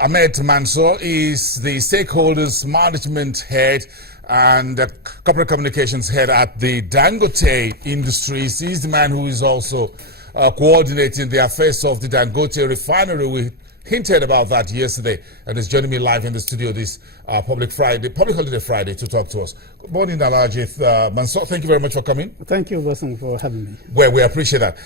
Ahmed Mansour is the stakeholders management head and corporate communications head at the Dangote Industries. He's the man who is also coordinating the affairs of the Dangote refinery. We hinted about that yesterday, and is joining me live in the studio this public holiday Friday to talk to us. Good morning, Alhaji Mansour. Thank you very much for coming. Thank you, Wilson, for having me. Well, we appreciate that.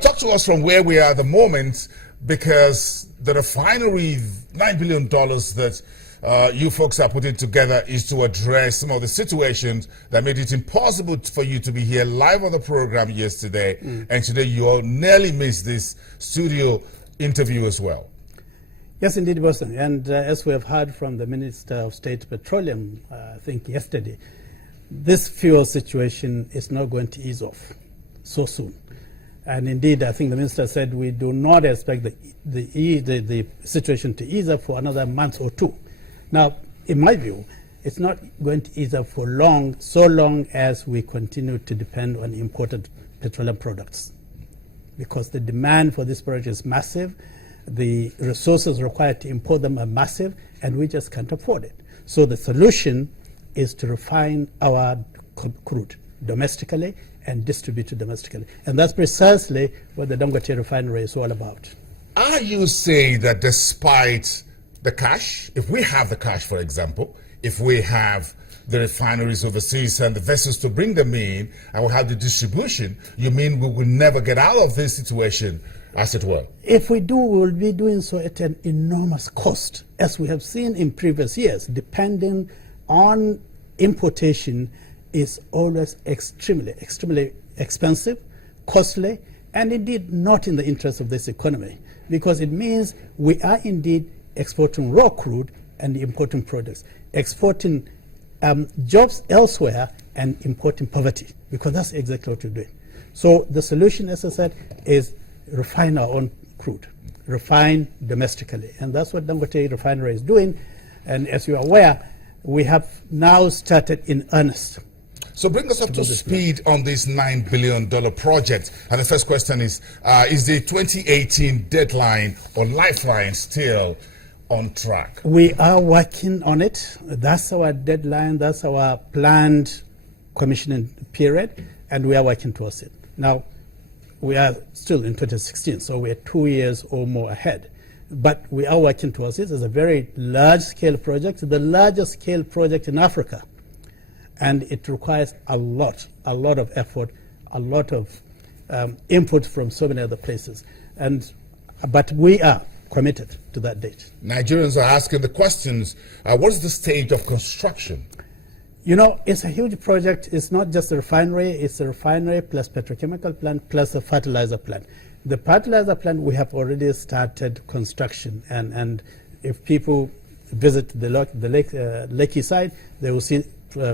Talk to us from where we are at the moment, because the refinery, $9 billion that you folks are putting together is to address some of the situations that made it impossible for you to be here live on the program yesterday. And today you all nearly missed this studio interview as well. Yes, indeed, Wilson. And as we have heard from the Minister of State Petroleum, I think yesterday, this fuel situation is not going to ease off so soon. And indeed, I think the minister said we do not expect the situation to ease up for another month or two. Now, in my view, it's not going to ease up for long, so long as we continue to depend on imported petroleum products. Because the demand for this product is massive, the resources required to import them are massive, and we just can't afford it. So the solution is to refine our crude domestically and distribute it domestically. And that's precisely what the Dangote refinery is all about. Are you saying that despite the cash, if we have the cash, for example, if we have the refineries overseas and the vessels to bring them in, and we have the distribution, you mean we will never get out of this situation, as it were? If we do, we will be doing so at an enormous cost, as we have seen in previous years. Depending on importation is always extremely expensive, costly, and indeed not in the interest of this economy, because it means we are indeed exporting raw crude and importing products, exporting jobs elsewhere and importing poverty, because that's exactly what we're doing. So the solution, as I said, is refine our own crude, refine domestically, and that's what Dangote refinery is doing. And as you are aware, we have now started in earnest. So bring us up to speed on this $9 billion project. And the first question is the 2018 deadline or lifeline still on track? We are working on it. That's our deadline. That's our planned commissioning period, and we are working towards it. Now, we are still in 2016, so we're 2 years or more ahead. But we are working towards it. It's a very large-scale project, the largest scale project in Africa. And it requires a lot of effort, a lot of input from so many other places. But we are committed to that date. Nigerians are asking the questions, what is the stage of construction? You know, it's a huge project. It's not just a refinery. It's a refinery plus petrochemical plant plus a fertilizer plant. The fertilizer plant, we have already started construction. And if people visit the Lekki side, they will see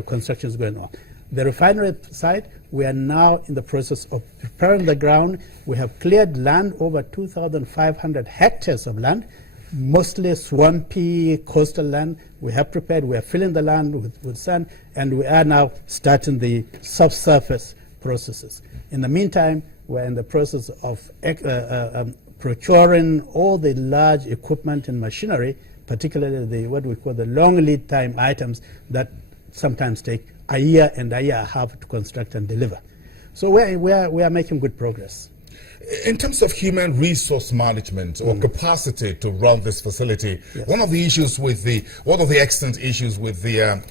construction is going on. The refinery side, we are now in the process of preparing the ground. We have cleared land, over 2,500 hectares of land, mostly swampy coastal land. We have prepared, we are filling the land with sand, and we are now starting the subsurface processes. In the meantime, we're in the process of procuring all the large equipment and machinery, particularly what we call the long lead time items that sometimes take a year and a half to construct and deliver. So we are making good progress. In terms of human resource management or capacity to run this facility, yes. one of the extant issues with the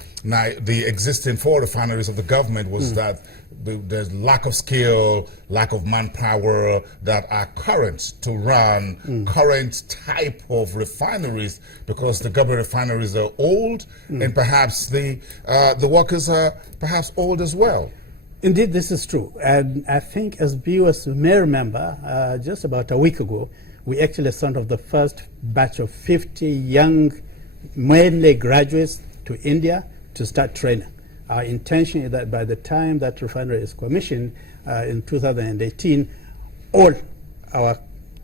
existing 4 refineries of the government was that there's lack of skill, lack of manpower that are current to run current type of refineries, because the government refineries are old and perhaps the workers are perhaps old as well. Indeed, this is true. And I think, as viewers may remember, just about a week ago, we actually sent off the first batch of 50 young, mainly graduates, to India to start training. Our intention is that by the time that refinery is commissioned in 2018, all our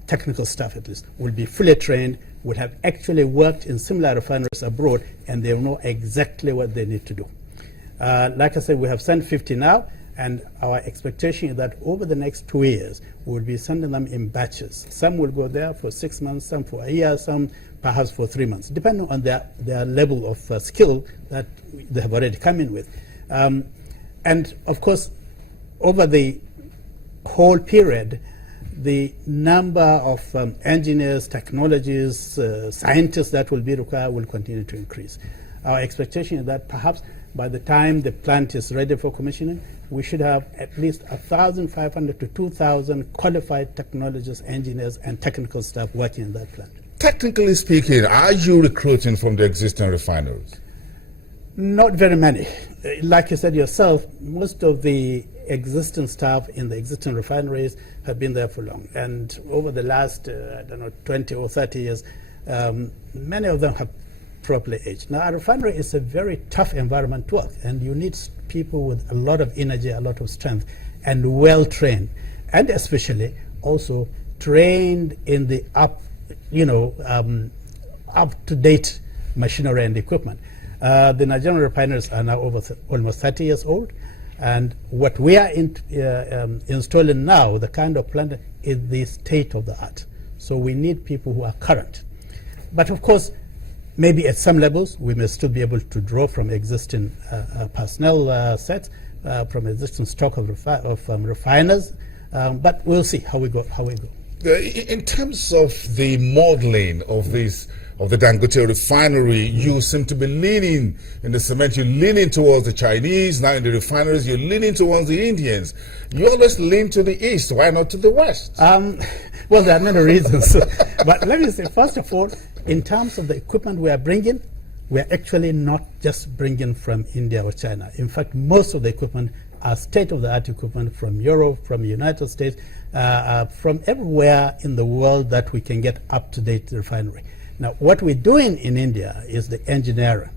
technical staff, at least, will be fully trained, will have actually worked in similar refineries abroad, and they will know exactly what they need to do. Like I said, we have sent 50 now. And our expectation is that over the next 2 years, we will be sending them in batches. Some will go there for 6 months, some for a year, some perhaps for 3 months, depending on their level of skill that they have already come in with. And of course, over the whole period, the number of engineers, technologists, scientists that will be required will continue to increase. Our expectation is that perhaps by the time the plant is ready for commissioning, we should have at least 1,500 to 2,000 qualified technologists, engineers, and technical staff working in that plant. Technically speaking, are you recruiting from the existing refineries? Not very many. Like you said yourself, most of the existing staff in the existing refineries have been there for long. And over the last, 20 or 30 years, many of them have properly aged. Now, a refinery is a very tough environment to work, and you need people with a lot of energy, a lot of strength, and well-trained, and especially also trained in the up-to-date machinery and equipment. The Nigerian refineries are now almost 30 years old, and what we are installing now, the kind of plant, is the state of the art. So we need people who are current. But of course, maybe at some levels, we may still be able to draw from existing personnel sets, from existing stock of refiners, but we'll see how we go. In terms of the modeling of the Dangote refinery, you seem to be leaning in the cement. You're leaning towards the Chinese. Now in the refineries, you're leaning towards the Indians. You always lean to the east. Why not to the west? Well, there are many reasons. But let me say, first of all, in terms of the equipment we are bringing, we are actually not just bringing from India or China. In fact, most of the equipment are state-of-the-art equipment from Europe, from the United States, from everywhere in the world that we can get up-to-date refinery. Now, what we're doing in India is the engineering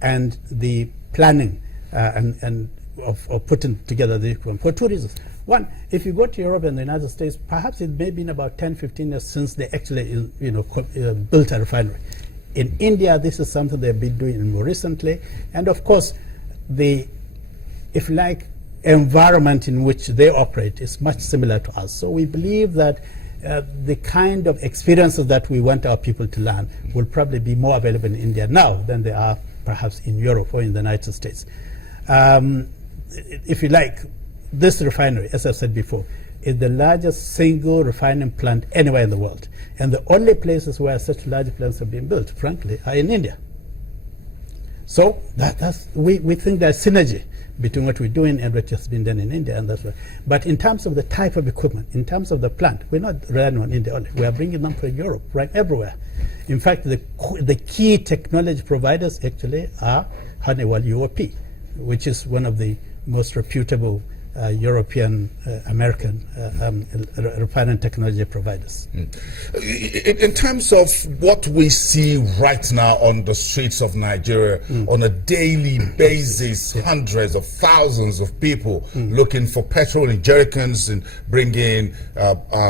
and the planning of putting together the equipment for two reasons. One, if you go to Europe and the United States, perhaps it may have been about 10, 15 years since they actually built a refinery. In India, this is something they've been doing more recently. And of course, the, if you like, environment in which they operate is much similar to us. So we believe that the kind of experiences that we want our people to learn will probably be more available in India now than they are perhaps in Europe or in the United States. If you like, this refinery, as I've said before, is the largest single refining plant anywhere in the world. And the only places where such large plants have been built, frankly, are in India. So we think there's synergy between what we're doing and what has been done in India, and that's right. But in terms of the type of equipment, in terms of the plant, we're not relying on India only. We are bringing them from Europe, right, everywhere. In fact, the key technology providers actually are Honeywell UOP, which is one of the most reputable European American refining technology providers. In terms of what we see right now on the streets of Nigeria, on a daily basis, hundreds of thousands of people looking for petrol in jerrycans and bringing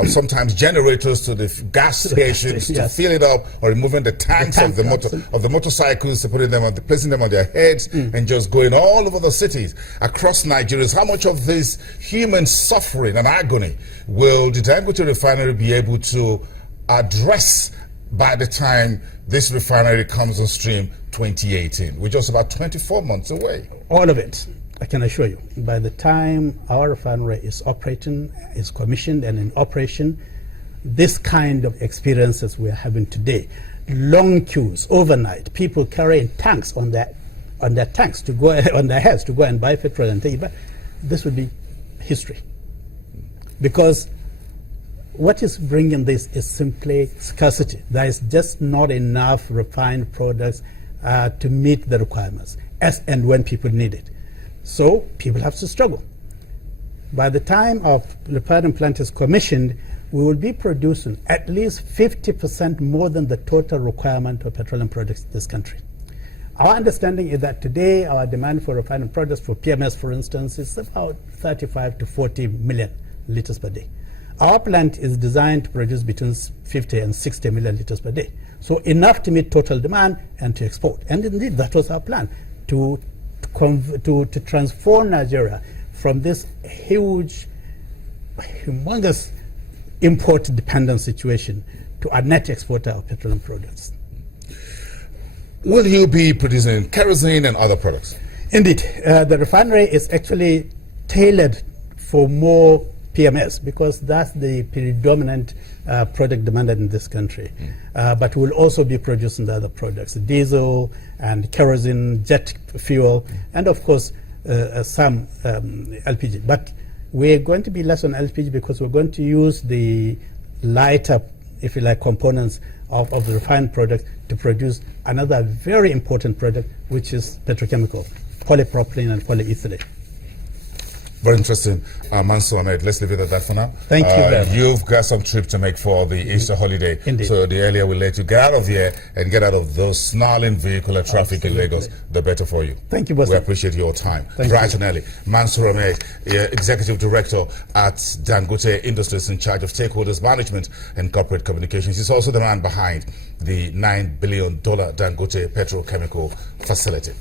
sometimes generators to the gas stations to fill it up, or removing the tanks of the motorcycles, putting them placing them on their heads and just going all over the cities across Nigeria. How much of this human suffering and agony will the Dangote refinery be able to address by the time this refinery comes on stream 2018? We're just about 24 months away. All of it, I can assure you. By the time our refinery is operating, is commissioned and in operation, this kind of experiences we are having today, long queues overnight, people carrying tanks on their tanks to go on their heads to go and buy petrol and take it back, this would be history. Because what is bringing this is simply scarcity. There is just not enough refined products to meet the requirements as and when people need it. So people have to struggle. By the time our refining plant is commissioned, we will be producing at least 50% more than the total requirement of petroleum products in this country. Our understanding is that today our demand for refining products, for PMS for instance, is about 35 to 40 million liters per day. Our plant is designed to produce between 50 and 60 million liters per day. So enough to meet total demand and to export. And indeed, that was our plan, to transform Nigeria from this huge, humongous import-dependent situation to a net exporter of petroleum products. Will you be producing kerosene and other products? Indeed, the refinery is actually tailored for more PMS because that's the predominant product demanded in this country. But we'll also be producing the other products, diesel and kerosene, jet fuel, and of course some LPG. But we're going to be less on LPG because we're going to use the lighter, if you like, components of the refined product to produce another very important product, which is petrochemical, polypropylene and polyethylene. Very interesting. Mansour Ahmed, let's leave it at that for now. Thank you very much. You've got some trip to make for the Easter holiday. Indeed. So the earlier we let you get out of here and get out of those snarling vehicular traffic in Lagos, the better for you. Thank you, boss. We appreciate your time. Thank Bright you. and early. Mansour Ahmed, Executive Director at Dangote Industries in charge of stakeholders management and corporate communications. He's also the man behind the $9 billion Dangote petrochemical facility.